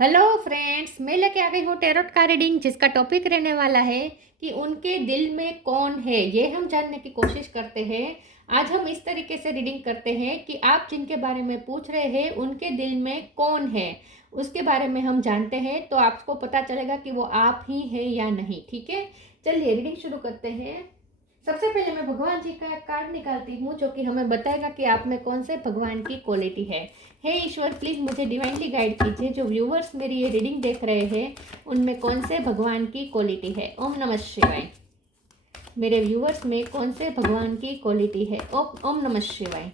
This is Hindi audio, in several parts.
हेलो फ्रेंड्स, मैं लेके आ गई हूँ टैरोट का रीडिंग, जिसका टॉपिक रहने वाला है कि उनके दिल में कौन है। ये हम जानने की कोशिश करते हैं। आज हम इस तरीके से रीडिंग करते हैं कि आप जिनके बारे में पूछ रहे हैं उनके दिल में कौन है, उसके बारे में हम जानते हैं, तो आपको पता चलेगा कि वो आप ही है या नहीं। ठीक है, चलिए रीडिंग शुरू करते हैं। सबसे पहले मैं भगवान जी का एक कार्ड निकालती हूँ जो कि हमें बताएगा कि आप में कौन से भगवान की क्वालिटी है। हे ईश्वर, प्लीज मुझे डिवाइनली गाइड कीजिए। जो व्यूवर्स मेरी ये रीडिंग देख रहे हैं उनमें कौन से भगवान की क्वालिटी है। ओम नमः शिवाय। मेरे व्यूवर्स में कौन से भगवान की क्वालिटी है। ओम नमः शिवाय।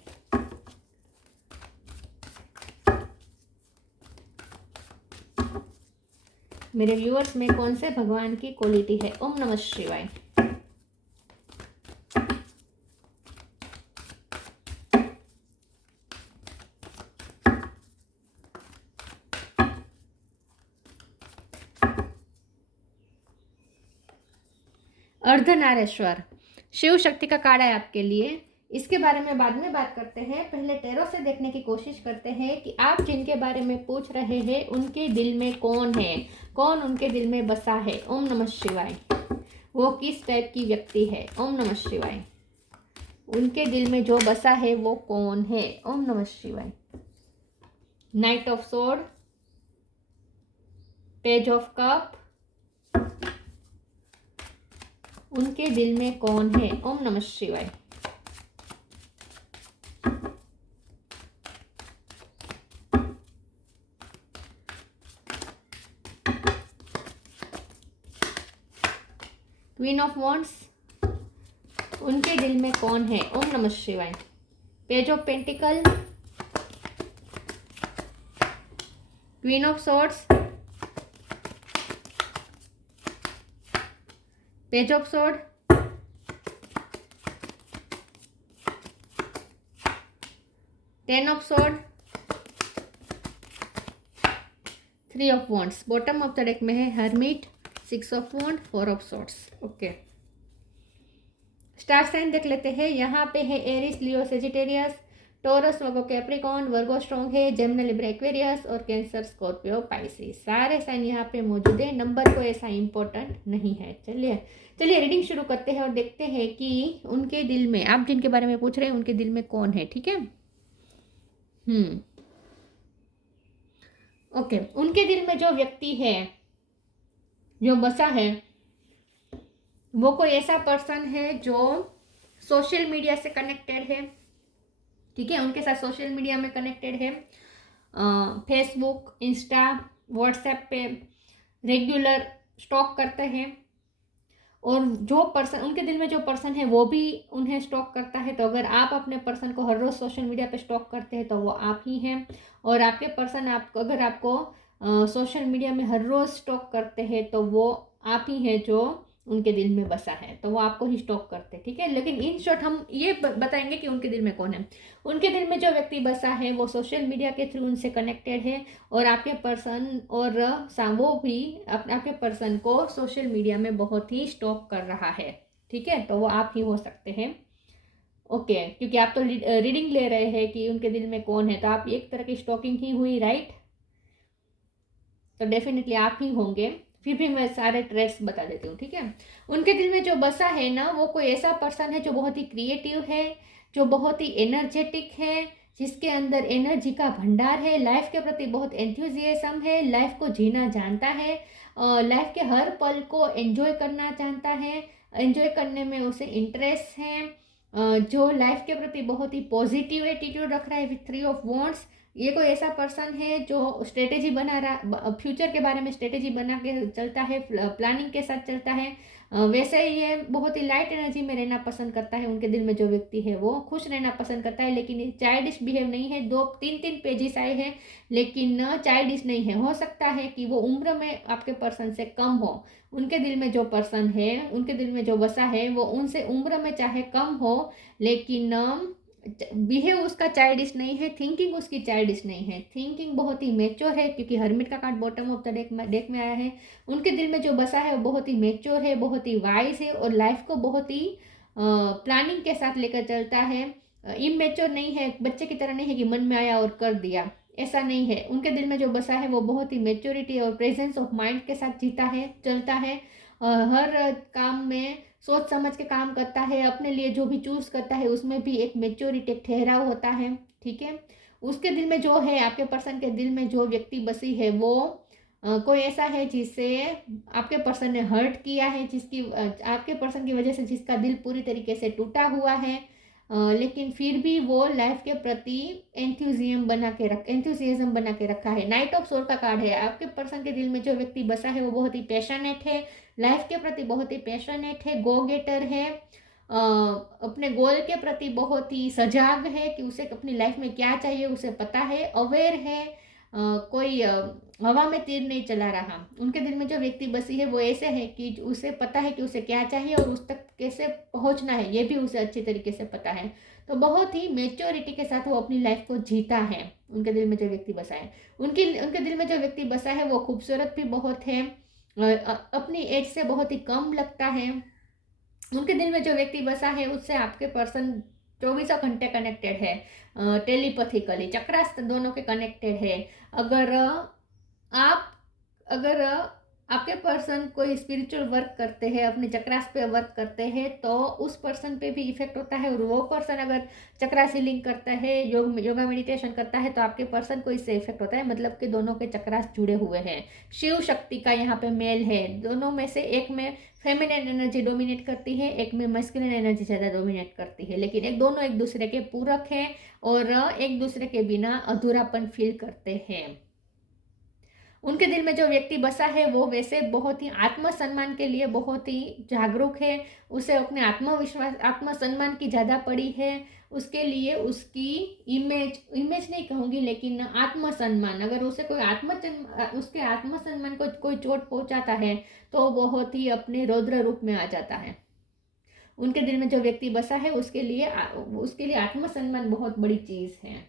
मेरे व्यूवर्स में कौन से भगवान की क्वालिटी है। ओम नमः शिवाय। अर्धनारेश्वर शिव शक्ति का कार्ड है आपके लिए। इसके बारे में बाद में बात करते हैं, पहले टैरो से देखने की कोशिश करते हैं कि आप जिनके बारे में पूछ रहे हैं उनके दिल में कौन है, कौन उनके दिल में बसा है। ओम नमः शिवाय। वो किस टाइप की व्यक्ति है। ओम नमः शिवाय। उनके दिल में जो बसा है वो कौन है। ओम नमः शिवाय। Night of sword, page of cup, उनके दिल में कौन है। ओम नमः शिवाय। क्वीन ऑफ वॉन्ड्स, उनके दिल में कौन है। ओम नमः शिवाय। Page of pentacle, queen of swords, page of sword, ten of sword, three of wands. Bottom of the deck में है hermit, six of wand, four of swords. Okay, star sign देख लेते हैं। यहाँ पे है Aries, Leo, Sagittarius, Taurus, Virgo, Capricorn. Virgo strong है, जेमिनी, लिब्रा, एक्वेरियस और कैंसर, स्कॉर्पियो, पाइसिस। सारे साइन यहाँ पे मौजूद है। नंबर को ऐसा इंपॉर्टेंट नहीं है। चलिए रीडिंग शुरू करते हैं और देखते हैं कि उनके दिल में, आप जिनके बारे में पूछ रहे हैं उनके दिल में कौन है। ठीक है, ओके। उनके दिल में जो व्यक्ति है, जो बसा है, वो कोई ऐसा पर्सन है जो सोशल मीडिया से कनेक्टेड है। ठीक है, उनके साथ सोशल मीडिया में कनेक्टेड है। फेसबुक, इंस्टा, व्हाट्सएप पे रेगुलर स्टॉक करते हैं। और जो पर्सन, उनके दिल में जो पर्सन है वो भी उन्हें स्टॉक करता है। तो अगर आप अपने पर्सन को हर रोज़ सोशल मीडिया पे स्टॉक करते हैं तो वो आप ही हैं। और आपके पर्सन आपको, अगर आपको सोशल मीडिया में हर रोज़ स्टॉक करते हैं तो वो आप ही हैं जो उनके दिल में बसा है। तो वो आपको ही स्टॉक करते हैं। ठीक है, लेकिन इन शॉर्ट हम ये बताएंगे कि उनके दिल में कौन है। उनके दिल में जो व्यक्ति बसा है वो सोशल मीडिया के थ्रू उनसे कनेक्टेड है। और आपके पर्सन और वो भी आपके पर्सन को सोशल मीडिया में बहुत ही स्टॉक कर रहा है। ठीक है, तो वो आप ही हो सकते हैं। ओके, क्योंकि आप तो रीडिंग ले रहे हैं कि उनके दिल में कौन है, तो आप एक तरह की स्टॉकिंग ही हुई, राइट। तो डेफिनेटली आप ही होंगे। फिर भी मैं सारे ट्रेड्स बता देती हूँ। ठीक है, उनके दिल में जो बसा है ना, वो कोई ऐसा पर्सन है जो बहुत ही क्रिएटिव है, जो बहुत ही एनर्जेटिक है, जिसके अंदर एनर्जी का भंडार है, लाइफ के प्रति बहुत एंथुजियाज्म है, लाइफ को जीना जानता है, लाइफ के हर पल को एंजॉय करना चाहता है, एंजॉय करने में उसे इंटरेस्ट है, जो लाइफ के प्रति बहुत ही पॉजिटिव एटीट्यूड रख रहा है विथ थ्री ऑफ वॉन्ड्स। ये कोई ऐसा पर्सन है जो स्ट्रेटेजी बना रहा, फ्यूचर के बारे में स्ट्रेटेजी बना के चलता है, प्लानिंग के साथ चलता है। वैसे ही ये बहुत ही लाइट एनर्जी में रहना पसंद करता है। उनके दिल में जो व्यक्ति है वो खुश रहना पसंद करता है, लेकिन चाइल्डिश बिहेव नहीं है। दो तीन तीन पेजेस आए हैं लेकिन चाइल्डिश नहीं है। हो सकता है कि वो उम्र में आपके पर्सन से कम हो। उनके दिल में जो पर्सन है, उनके दिल में जो बसा है, वो उनसे उम्र में चाहे कम हो, लेकिन बिहेव उसका चाइल्डिश नहीं है, थिंकिंग उसकी चाइल्डिश नहीं है, थिंकिंग बहुत ही मेच्योर है। क्योंकि हर्मिट का card bottom of the deck में आया है। उनके दिल में जो बसा है वो बहुत ही मेच्योर है, बहुत ही वाइज है और लाइफ को बहुत ही प्लानिंग के साथ लेकर चलता है। इमेच्योर नहीं है, बच्चे की तरह नहीं है कि मन में आया और कर दिया। ऐसा नहीं है। उनके दिल में जो बसा है वो बहुत ही मैच्योरिटी और प्रेजेंस ऑफ माइंड के साथ जीता है, चलता है। हर काम में सोच समझ के काम करता है, अपने लिए जो भी चूज करता है उसमें भी एक मैच्योरिटी, एक ठहराव होता है। ठीक है, उसके दिल में जो है, आपके पर्सन के दिल में जो व्यक्ति बसी है वो कोई ऐसा है जिसे आपके पर्सन ने हर्ट किया है, जिसकी आपके पर्सन की वजह से जिसका दिल पूरी तरीके से टूटा हुआ है, लेकिन फिर भी वो लाइफ के प्रति एंथुजियाज्म बना के रखा है। नाइट ऑफ सोल का कार्ड है। आपके पर्सन के दिल में जो व्यक्ति बसा है वो बहुत ही पैशनेट है, लाइफ के प्रति बहुत ही पैशनेट है, गो गेटर है, अपने गोल के प्रति बहुत ही सजाग है कि उसे अपनी लाइफ में क्या चाहिए उसे पता है, अवेयर है, कोई हवा में तीर नहीं चला रहा। उनके दिल में जो व्यक्ति बसी है वो ऐसे है कि उसे पता है कि उसे क्या चाहिए और उस तक कैसे पहुंचना है, ये भी उसे अच्छी तरीके से पता है। तो बहुत ही मेच्योरिटी के साथ वो अपनी लाइफ को जीता है। उनके दिल में जो व्यक्ति बसा है, उनके दिल में जो व्यक्ति बसा है वो खूबसूरत भी बहुत है, अपनी एज से बहुत ही कम लगता है। उनके दिल में जो व्यक्ति बसा है उससे आपके पर्सन 24 घंटे कनेक्टेड है, टेलीपैथिकली, चक्रास्त दोनों के कनेक्टेड है। अगर आप अगर आपके पर्सन कोई स्पिरिचुअल वर्क करते हैं, अपने चक्रास पे वर्क करते हैं, तो उस पर्सन पे भी इफेक्ट होता है। और वो पर्सन अगर चक्रास हीलिंग करता है, योगा मेडिटेशन करता है, तो आपके पर्सन को इससे इफेक्ट होता है। मतलब कि दोनों के चक्रास जुड़े हुए हैं। शिव शक्ति का यहाँ पे मेल है। दोनों में से एक में फेमिनिन एनर्जी डोमिनेट करती है, एक में मस्कुलिन एनर्जी ज़्यादा डोमिनेट करती है, लेकिन दोनों एक दूसरे के पूरक हैं और एक दूसरे के बिना अधूरापन फील करते हैं। उनके दिल में जो व्यक्ति बसा है वो वैसे बहुत ही आत्मसम्मान के लिए बहुत ही जागरूक है। उसे अपने आत्मविश्वास, आत्मसम्मान की ज़्यादा पड़ी है। उसके लिए उसकी इमेज नहीं कहूँगी, लेकिन आत्मसम्मान, अगर उसे कोई उसके आत्मसम्मान को कोई चोट पहुँचाता है तो बहुत ही अपने रौद्र रूप में आ जाता है। उनके दिल में जो व्यक्ति बसा है उसके लिए आत्मसम्मान बहुत बड़ी चीज़ है।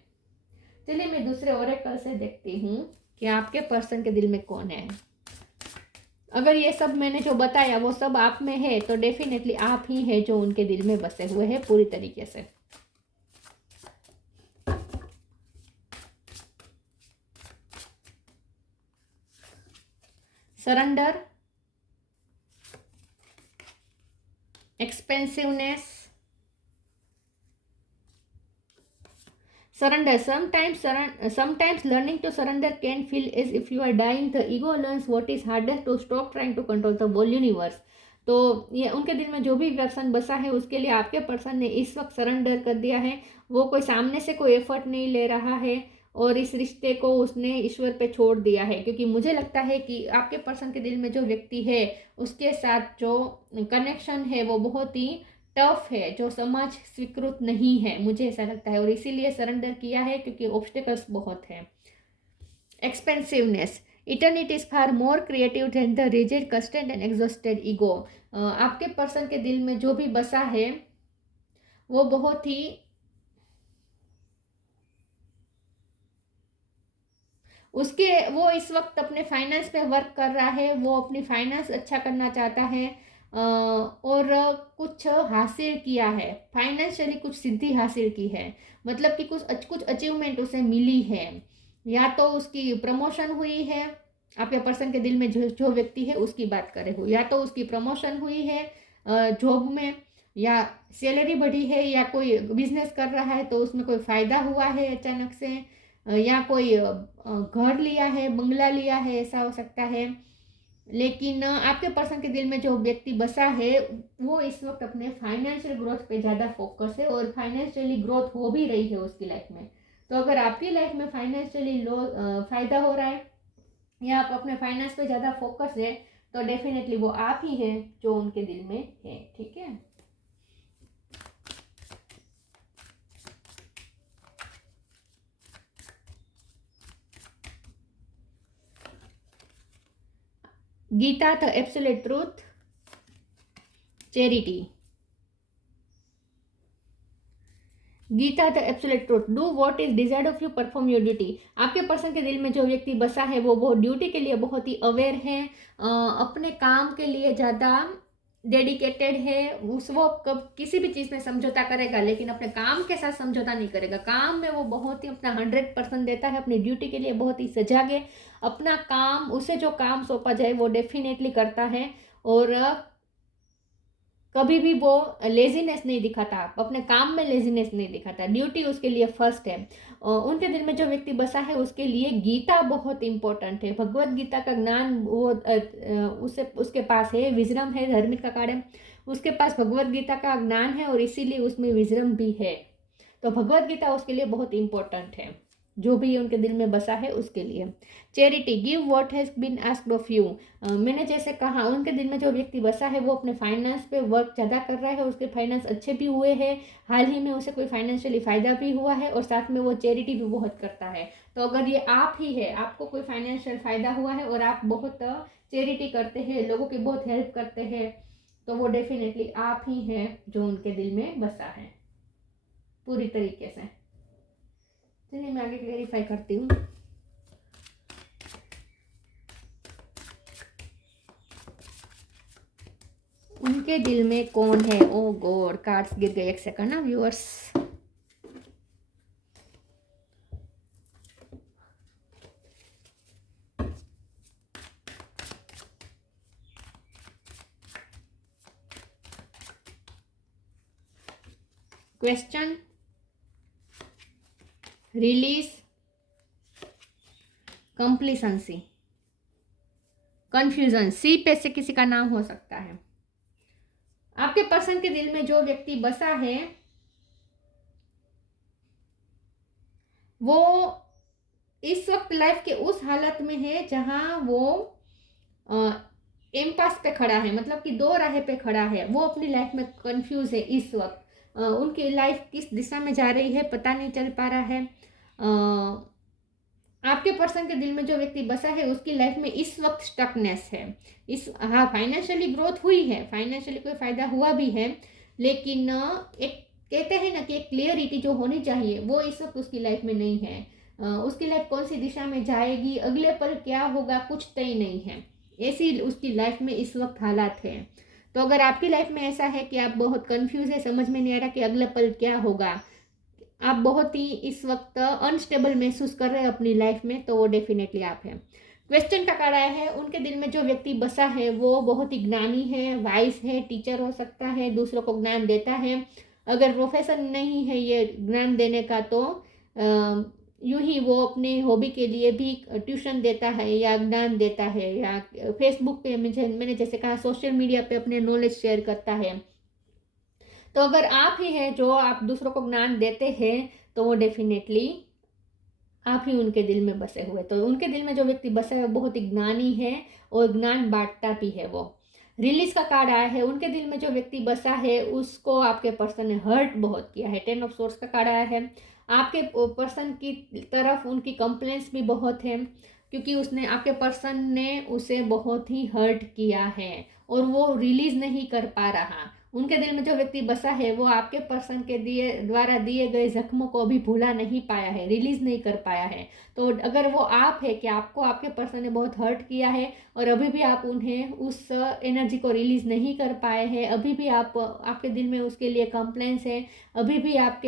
चलिए मैं दूसरे ओरेकल से देखती हूँ कि आपके पर्सन के दिल में कौन है। अगर ये सब मैंने जो बताया वो सब आप में है तो डेफिनेटली आप ही है जो उनके दिल में बसे हुए हैं पूरी तरीके से। Surrender, expensiveness, surrender. Sometimes learning to surrender can feel as if you are dying. The ego learns what is hardest to stop trying to control the whole universe. तो ये उनके दिल में जो भी पर्सन बसा है उसके लिए आपके पर्सन ने इस वक्त सरेंडर कर दिया है। वो कोई सामने से कोई एफर्ट नहीं ले रहा है और इस रिश्ते को उसने ईश्वर पे छोड़ दिया है, क्योंकि मुझे लगता है कि आपके पर्सन के दिल में जो व्यक्ति है उसके साथ जो कनेक्शन है वो बहुत ही टफ है, जो समाज स्वीकृत नहीं है, मुझे ऐसा लगता है, और इसीलिए सरेंडर किया है क्योंकि ऑब्स्टिकल्स बहुत है। Expensiveness, eternity is far more creative than the rigid, constant and exhausted ego. आपके पर्सन के दिल में जो भी बसा है वो बहुत ही वो इस वक्त अपने फाइनेंस पे वर्क कर रहा है। वो अपनी फाइनेंस अच्छा करना चाहता है और कुछ हासिल किया है, फाइनेंशियली कुछ सिद्धि हासिल की है, मतलब कि कुछ अचीवमेंट उसे मिली है। या तो उसकी प्रमोशन हुई है, आपके पर्सन के दिल में जो व्यक्ति है उसकी बात कर रहे हो, या तो उसकी प्रमोशन हुई है जॉब में, या सैलरी बढ़ी है, या कोई बिजनेस कर रहा है तो उसमें कोई फ़ायदा हुआ है अचानक से, या कोई घर लिया है, बंगला लिया है, ऐसा हो सकता है। लेकिन आपके पर्सन के दिल में जो व्यक्ति बसा है वो इस वक्त अपने फाइनेंशियल ग्रोथ पे ज़्यादा फोकस है और फाइनेंशियली ग्रोथ हो भी रही है उसकी लाइफ में। तो अगर आपकी लाइफ में फाइनेंशियली फ़ायदा हो रहा है या आप अपने फाइनेंस पे ज़्यादा फोकस है तो डेफिनेटली वो आप ही है जो उनके दिल में है। ठीक है, Gita the absolute truth, charity. Gita the absolute truth, do what is desired of you, perform your duty. आपके पर्सन के दिल में जो व्यक्ति बसा है वो ड्यूटी के लिए बहुत ही अवेयर है, अपने काम के लिए ज़्यादा डेडिकेटेड है, उस वो कब किसी भी चीज़ में समझौता करेगा, लेकिन अपने काम के साथ समझौता नहीं करेगा। काम में वो बहुत ही अपना 100% देता है, अपनी ड्यूटी के लिए बहुत ही सजग है। अपना काम, उसे जो काम सौंपा जाए वो डेफिनेटली करता है, और कभी भी वो लेजीनेस नहीं दिखाता, अपने काम में लेजीनेस नहीं दिखाता। ड्यूटी उसके लिए फर्स्ट है। उनके दिल में जो व्यक्ति बसा है उसके लिए गीता बहुत इंपॉर्टेंट है। भगवत गीता का ज्ञान वो उसे उसके पास है। विजडम है, धार्मिक का कार्ड है, उसके पास भगवत गीता का ज्ञान है और इसीलिए उसमें विजडम भी है। तो भगवत गीता उसके लिए बहुत इंपॉर्टेंट है, जो भी उनके दिल में बसा है उसके लिए। Charity, give what has been asked of you. मैंने जैसे कहा, उनके दिल में जो व्यक्ति बसा है वो अपने फाइनेंस पे वर्क ज़्यादा कर रहा है, उसके फाइनेंस अच्छे भी हुए हैं, हाल ही में उसे कोई फाइनेंशियली फ़ायदा भी हुआ है, और साथ में वो चैरिटी भी बहुत करता है। तो अगर ये आप ही है, आपको कोई फाइनेंशियल फ़ायदा हुआ है और आप बहुत चैरिटी करते हैं, लोगों की बहुत हेल्प करते हैं, तो वो डेफिनेटली आप ही हैं जो उनके दिल में बसा है पूरी तरीके से। चलिए मैं आगे क्लेरिफाई करती हूँ। उनके दिल में कौन है? ओ गॉड, कार्ड्स गिर गए, एक सेकंड ना viewers. Question, release, complacency, confusion. सी पे से किसी का नाम हो सकता है। आपके पर्सन के दिल में जो व्यक्ति बसा है वो इस वक्त लाइफ के उस हालत में है जहां वो एम्पास पे खड़ा है, मतलब कि दो राह पे खड़ा है। वो अपनी लाइफ में कंफ्यूज है इस वक्त। उनकी लाइफ किस दिशा में जा रही है पता नहीं चल पा रहा है। आपके पर्सन के दिल में जो व्यक्ति बसा है उसकी लाइफ में इस वक्त स्टकनेस है। हाँ, फाइनेंशियली ग्रोथ हुई है, फाइनेंशियली कोई फायदा हुआ भी है, लेकिन एक कहते हैं ना कि एक क्लियरिटी जो होनी चाहिए वो इस वक्त उसकी लाइफ में नहीं है। उसकी लाइफ कौन सी दिशा में जाएगी, अगले पल क्या होगा, कुछ तय नहीं है। ऐसी उसकी लाइफ में इस वक्त हालात है। तो अगर आपकी लाइफ में ऐसा है कि आप बहुत कंफ्यूज है, समझ में नहीं आ रहा कि अगले पल क्या होगा, आप बहुत ही इस वक्त अनस्टेबल महसूस कर रहे हैं अपनी लाइफ में, तो वो डेफिनेटली आप हैं। क्वेश्चन का कार्ड आया है, उनके दिल में जो व्यक्ति बसा है वो बहुत ही ज्ञानी है, वाइज है, टीचर हो सकता है, दूसरों को ज्ञान देता है। अगर प्रोफेशन नहीं है ये ज्ञान देने का, तो यूं ही वो अपने हॉबी के लिए भी ट्यूशन देता है या ज्ञान देता है, या फेसबुक पे मैंने जैसे कहा सोशल मीडिया पे अपने नॉलेज शेयर करता है। तो अगर आप ही हैं जो आप दूसरों को ज्ञान देते हैं, तो वो डेफिनेटली आप ही उनके दिल में बसे हुए। तो उनके दिल में जो व्यक्ति बसा है वो बहुत ही ज्ञानी है और ज्ञान बांटता भी है। वो रिलीज का कार्ड आया है, उनके दिल में जो व्यक्ति बसा है उसको आपके पर्सन ने हर्ट बहुत किया है। 10 ऑफ सोर्स का कार्ड आया है, आपके पर्सन की तरफ उनकी कंप्लेंट्स भी बहुत है, क्योंकि उसने आपके पर्सन ने उसे बहुत ही हर्ट किया है और वो रिलीज नहीं कर पा रहा। उनके दिल में जो व्यक्ति बसा है वो आपके पर्सन के द्वारा दिए गए जख्मों को अभी भूला नहीं पाया है, रिलीज नहीं कर पाया है। तो अगर वो आप है कि आपको आपके पर्सन ने बहुत हर्ट किया है और अभी भी आप उन्हें उस एनर्जी को रिलीज नहीं कर पाए हैं, अभी भी आपके दिल में उसके लिए कंप्लेंट्स है, अभी भी आप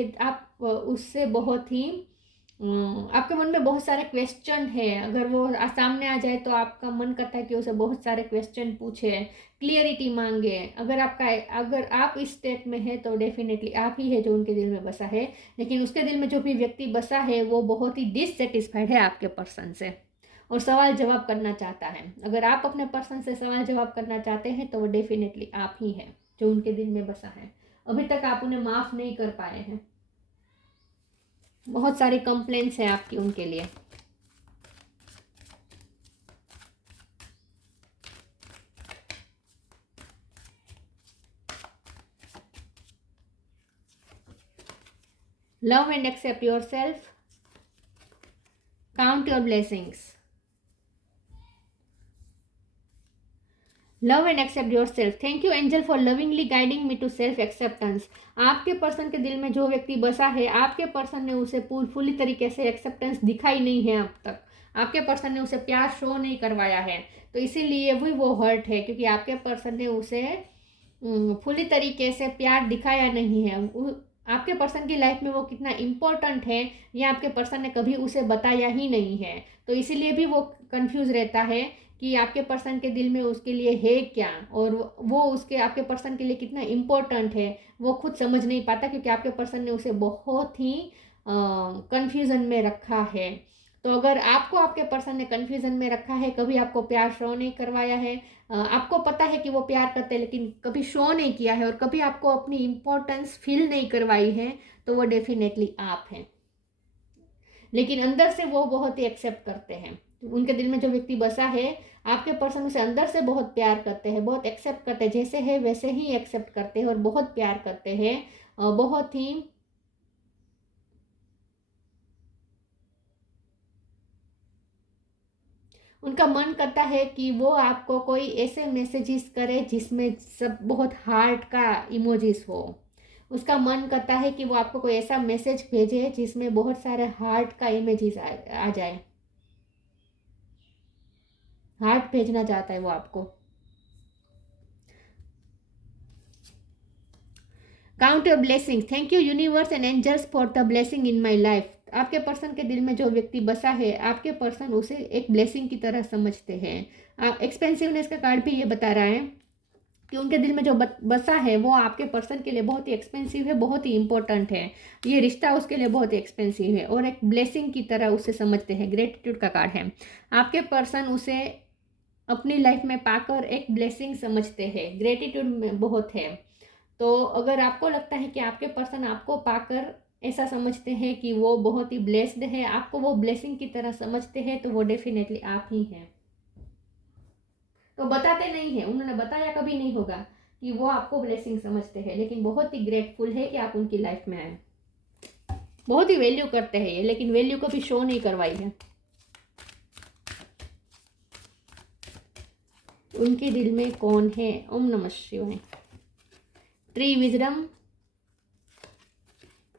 उससे बहुत ही आपके मन में बहुत सारे क्वेश्चन है। अगर वो सामने आ जाए तो आपका मन करता है कि उसे बहुत सारे क्वेश्चन पूछे, क्लियरिटी मांगे। अगर आप इस स्टेट में है तो डेफिनेटली आप ही है जो उनके दिल में बसा है। लेकिन उसके दिल में जो भी व्यक्ति बसा है वो बहुत ही डिससेटिस्फाइड है आपके पर्सन से और सवाल जवाब करना चाहता है। अगर आप अपने पर्सन से सवाल जवाब करना चाहते हैं तो वो डेफिनेटली आप ही है जो उनके दिल में बसा है। अभी तक आप उन्हें माफ़ नहीं कर पाए हैं, बहुत सारी कंप्लेंट्स है आपकी उनके लिए। Love and accept your self, count your blessings. Love and accept your self. Thank you angel for lovingly guiding me to self acceptance. आपके पर्सन के दिल में जो व्यक्ति बसा है, आपके पर्सन ने उसे पूरी तरीके से एक्सेप्टेंस दिखाई नहीं है अब तक। आपके पर्सन ने उसे प्यार शो नहीं करवाया है, तो इसीलिए भी वो हर्ट है, क्योंकि आपके पर्सन ने उसे फुली तरीके से प्यार दिखाया नहीं है। आपके पर्सन की लाइफ में वो कितना इम्पोर्टेंट है ये आपके पर्सन ने कभी उसे बताया ही नहीं है, तो इसीलिए भी वो कंफ्यूज रहता है कि आपके पर्सन के दिल में उसके लिए है क्या, और वो उसके आपके पर्सन के लिए कितना इम्पोर्टेंट है वो खुद समझ नहीं पाता, क्योंकि आपके पर्सन ने उसे बहुत ही कंफ्यूजन में रखा है। तो अगर आपको आपके पर्सन ने कंफ्यूजन में रखा है, कभी आपको प्यार शो नहीं करवाया है, आपको पता है कि वो प्यार करते हैं लेकिन कभी शो नहीं किया है, और कभी आपको अपनी इम्पोर्टेंस फील नहीं करवाई है, तो वो डेफिनेटली आप हैं। लेकिन अंदर से वो बहुत ही एक्सेप्ट करते हैं। उनके दिल में जो व्यक्ति बसा है, आपके पर्सन उसे अंदर से बहुत प्यार करते हैं, बहुत एक्सेप्ट करते हैं, जैसे है वैसे ही एक्सेप्ट करते हैं और बहुत प्यार करते हैं, बहुत ही उनका मन करता है कि वो आपको कोई ऐसे मैसेजेस करे जिसमें सब बहुत हार्ट का इमोजीज हो। उसका मन करता है कि वो आपको कोई ऐसा मैसेज भेजे जिसमें बहुत सारे हार्ट का इमेजेस आ जाए। हार्ट भेजना चाहता है वो आपको। Count your blessing, thank you universe and angels for the blessing in my life. आपके पर्सन के दिल में जो व्यक्ति बसा है, आपके पर्सन उसे एक ब्लेसिंग की तरह समझते हैं। एक्सपेंसिवनेस का कार्ड भी ये बता रहा है कि उनके दिल में जो बसा है वो आपके पर्सन के लिए बहुत ही एक्सपेंसिव है, बहुत ही इंपॉर्टेंट है। ये रिश्ता उसके लिए बहुत ही एक्सपेंसिव है और एक ब्लेसिंग की तरह उसे समझते हैं। ग्रेटिट्यूड का कार्ड है। आपके पर्सन उसे अपनी लाइफ में पाकर एक ब्लेसिंग समझते हैं, ग्रेटिट्यूड में बहुत है। तो अगर आपको लगता है कि आपके पर्सन आपको पाकर ऐसा समझते हैं कि वो बहुत ही ब्लेस्ड है, आपको वो ब्लेसिंग की तरह समझते हैं, तो वो डेफिनेटली आप ही हैं। तो बताते नहीं है, उन्होंने बताया कभी नहीं होगा कि वो आपको ब्लेसिंग समझते हैं, लेकिन बहुत ही ग्रेटफुल है कि आप उनकी लाइफ में आए। बहुत ही वैल्यू करते हैं ये, लेकिन वैल्यू कभी शो नहीं करवाई है। उनके दिल में कौन है? ओम नमः शिवाय। Tree wisdom,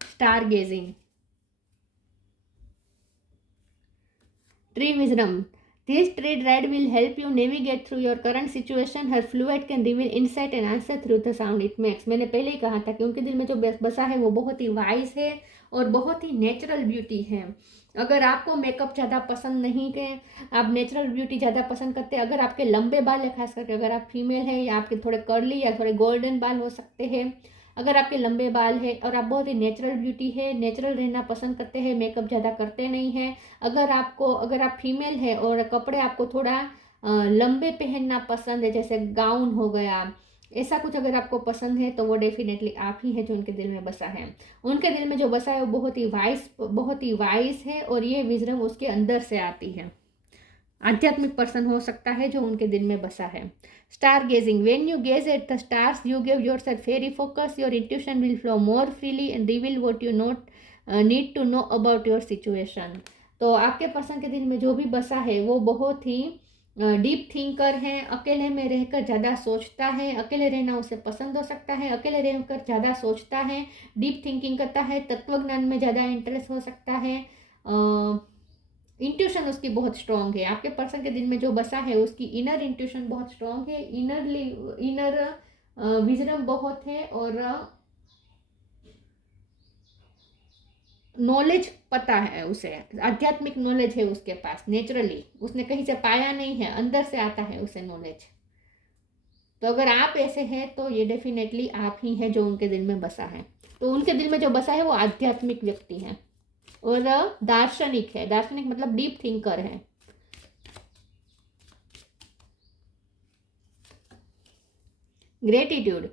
star gazing. Tree wisdom, this tree red will help you navigate through your current situation. Her fluid can reveal insight and answer through the sound it makes. मैंने पहले ही कहा था कि उनके दिल में जो बसा है वो बहुत ही वाइज है और बहुत ही नेचुरल ब्यूटी है। अगर आपको मेकअप ज़्यादा पसंद नहीं है, आप नेचुरल ब्यूटी ज़्यादा पसंद करते हैं, अगर आपके लंबे बाल है, खास करके अगर आप फीमेल हैं, या आपके थोड़े कर्ली या थोड़े गोल्डन बाल हो सकते हैं, अगर आपके लंबे बाल है और आप बहुत ही नेचुरल ब्यूटी है, नेचुरल रहना पसंद करते हैं, मेकअप ज़्यादा करते नहीं हैं, अगर आप फीमेल है और कपड़े आपको थोड़ा लंबे पहनना पसंद है, जैसे गाउन हो गया, ऐसा कुछ अगर आपको पसंद है, तो वो डेफिनेटली आप ही है जो उनके दिल में बसा है। उनके दिल में जो बसा है वो बहुत ही वाइस है, और ये विजडम उसके अंदर से आती है। आध्यात्मिक पर्सन हो सकता है जो उनके दिल में बसा है। Star gazing, when you gaze at the stars you give yourself very focus, your intuition will flow more freely and reveal what you not need to know about your situation. तो आपके पर्सन के दिल में जो भी बसा है वो बहुत ही डीप थिंकर है, अकेले में रहकर ज़्यादा सोचता है, अकेले रहना उसे पसंद हो सकता है, अकेले रहकर ज़्यादा सोचता है, डीप थिंकिंग करता है, तत्वज्ञान में ज़्यादा इंटरेस्ट हो सकता है, इंट्यूशन उसकी बहुत स्ट्रांग है। आपके पर्सन के दिल में जो बसा है उसकी इनर इंट्यूशन बहुत स्ट्रांग है, इनर विजडम बहुत है, और नॉलेज पता है उसे, आध्यात्मिक नॉलेज है उसके पास, नेचुरली उसने कहीं से पाया नहीं है, अंदर से आता है उसे नॉलेज। तो अगर आप ऐसे हैं तो ये डेफिनेटली आप ही हैं जो उनके दिल में बसा है। तो उनके दिल में जो बसा है वो आध्यात्मिक व्यक्ति है और दार्शनिक है। दार्शनिक मतलब डीप थिंकर है। ग्रेटिट्यूड,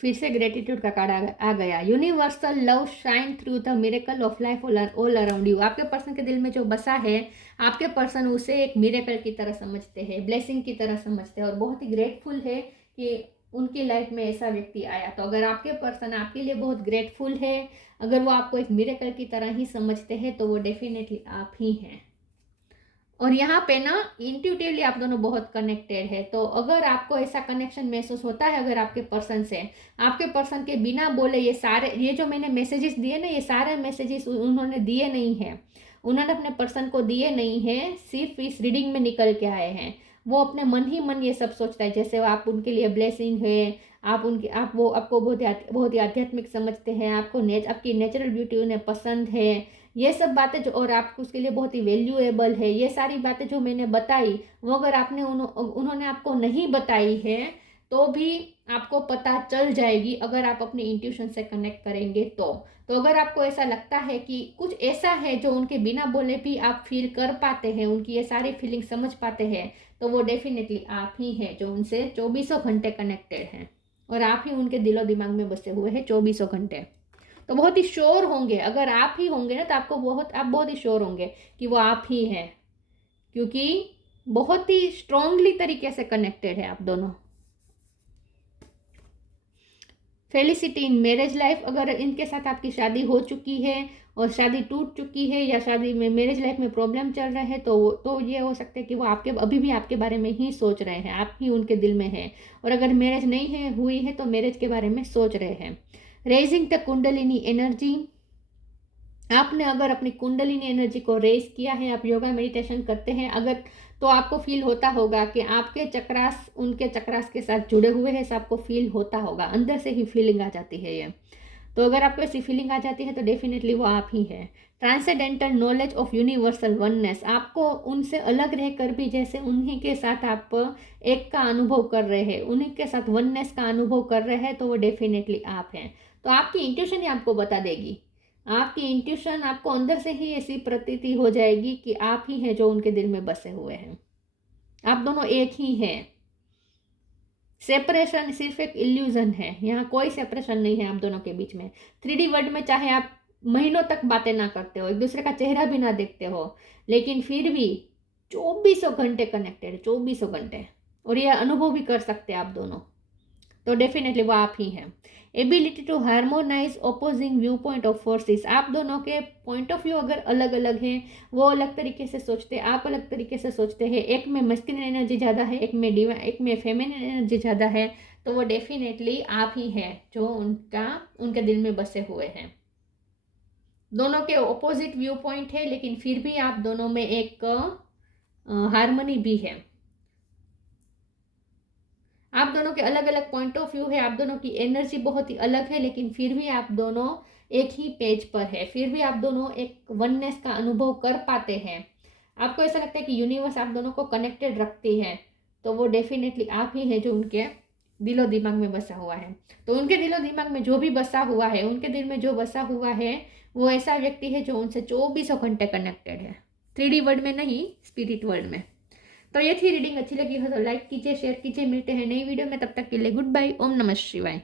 फिर से ग्रेटिट्यूड का कार्ड आ गया। Universal love shine through the miracle of life all around you. आपके पर्सन के दिल में जो बसा है, आपके पर्सन उसे एक मिरेकल की तरह समझते हैं, ब्लेसिंग की तरह समझते हैं, और बहुत ही ग्रेटफुल है कि उनकी लाइफ में ऐसा व्यक्ति आया। तो अगर आपके पर्सन आपके लिए बहुत ग्रेटफुल है, अगर वो आपको एक मिरेकल की तरह ही समझते हैं, तो वो डेफिनेटली आप ही हैं। और यहाँ पे ना इंट्यूटिवली आप दोनों बहुत कनेक्टेड है। तो अगर आपको ऐसा कनेक्शन महसूस होता है अगर आपके पर्सन से, आपके पर्सन के बिना बोले ये जो मैंने मैसेजेस दिए ना, ये सारे मैसेजेस उन्होंने दिए नहीं है, उन्होंने अपने पर्सन को दिए नहीं है, सिर्फ इस रीडिंग में निकल के आए हैं। वो अपने मन ही मन ये सब सोचता है, जैसे वो आप उनके लिए ब्लेसिंग है, वो आपको बहुत ही आध्यात्मिक समझते हैं, आपकी नेचुरल ब्यूटी उन्हें पसंद है, ये सब बातें जो, और आप उसके लिए बहुत ही वैल्यूएबल है, ये सारी बातें जो मैंने बताई वो अगर उन्होंने आपको नहीं बताई है तो भी आपको पता चल जाएगी अगर आप अपनी इंट्यूशन से कनेक्ट करेंगे तो अगर आपको ऐसा लगता है कि कुछ ऐसा है जो उनके बिना बोले भी आप फील कर पाते हैं, उनकी ये सारी फीलिंग समझ पाते हैं, तो वो डेफिनेटली आप ही हैं जो उनसे 24 घंटे कनेक्टेड हैं और आप ही उनके दिलो दिमाग में बसे हुए हैं 24 घंटे। तो बहुत ही श्योर होंगे, अगर आप ही होंगे ना तो आप बहुत ही श्योर होंगे कि वो आप ही हैं, क्योंकि बहुत ही स्ट्रांगली तरीके से कनेक्टेड है आप दोनों। फेलिसिटी इन मैरिज लाइफ, अगर इनके साथ आपकी शादी हो चुकी है और शादी टूट चुकी है या शादी में मैरिज लाइफ में प्रॉब्लम चल रहा है तो ये हो सकता है कि वो अभी भी आपके बारे में ही सोच रहे हैं, आप ही उनके दिल में हैं। और अगर मैरिज नहीं है हुई है तो मैरिज के बारे में सोच रहे हैं। रेजिंग द कुंडलिनी एनर्जी, आपने अगर अपनी कुंडलिनी एनर्जी को रेज किया है, आप योगा मेडिटेशन करते हैं अगर, तो आपको फील होता होगा कि आपके चक्रास उनके चक्रास के साथ जुड़े हुए हैं, सब आपको फील होता होगा, अंदर से ही फीलिंग आ जाती है ये। तो अगर आपको ऐसी फीलिंग आ जाती है तो डेफिनेटली वो आप ही है। Transcendental knowledge of universal oneness, आपको उनसे अलग रहकर भी जैसे उन्हीं के साथ आप एक का अनुभव कर रहे हैं, उन्हीं के साथ वननेस का अनुभव कर रहे हैं, तो वो डेफिनेटली आप हैं। तो आपकी इंट्यूशन ही आपको बता देगी, आपकी इंट्यूशन आपको अंदर से ही ऐसी प्रतीति हो जाएगी कि आप ही हैं जो उनके दिल में बसे हुए हैं, आप दोनों एक ही हैं। सेपरेशन सिर्फ एक इल्यूजन है, यहाँ कोई सेपरेशन नहीं है आप दोनों के बीच में। 3D वर्ल्ड में चाहे आप महीनों तक बातें ना करते हो, एक दूसरे का चेहरा भी ना देखते हो, लेकिन फिर भी 24 घंटे कनेक्टेड, 24 घंटे, और ये अनुभव भी कर सकते हैं आप दोनों, तो डेफिनेटली वो आप ही हैं। Ability to harmonize opposing view point of forces, आप दोनों के पॉइंट ऑफ व्यू अगर अलग अलग हैं, वो अलग तरीके से सोचते हैं, आप अलग तरीके से सोचते हैं, एक में मस्कुलिन एनर्जी ज़्यादा है, एक में फेमिनिन एनर्जी ज़्यादा है, तो वो डेफिनेटली आप ही हैं जो उनके दिल में बसे हुए हैं। दोनों के ऑपोजिट व्यू पॉइंट है, लेकिन फिर भी आप दोनों में एक हार्मनी भी है। आप दोनों के अलग अलग पॉइंट ऑफ व्यू है, आप दोनों की एनर्जी बहुत ही अलग है, लेकिन फिर भी आप दोनों एक ही पेज पर है, फिर भी आप दोनों एक वननेस का अनुभव कर पाते हैं। आपको ऐसा लगता है कि यूनिवर्स आप दोनों को कनेक्टेड रखती है, तो वो डेफिनेटली आप ही है जो उनके दिलो दिमाग में बसा हुआ है। तो उनके दिलो दिमाग में जो भी बसा हुआ है, उनके दिल में जो बसा हुआ है, वो ऐसा व्यक्ति है जो उनसे 24 घंटे कनेक्टेड है, 3D वर्ल्ड में नहीं, स्पिरिट वर्ल्ड में। तो ये थी रीडिंग, अच्छी लगी हो तो लाइक कीजिए, शेयर कीजिए, मिलते हैं नई वीडियो में, तब तक के लिए गुड बाय, ओम नमः शिवाय।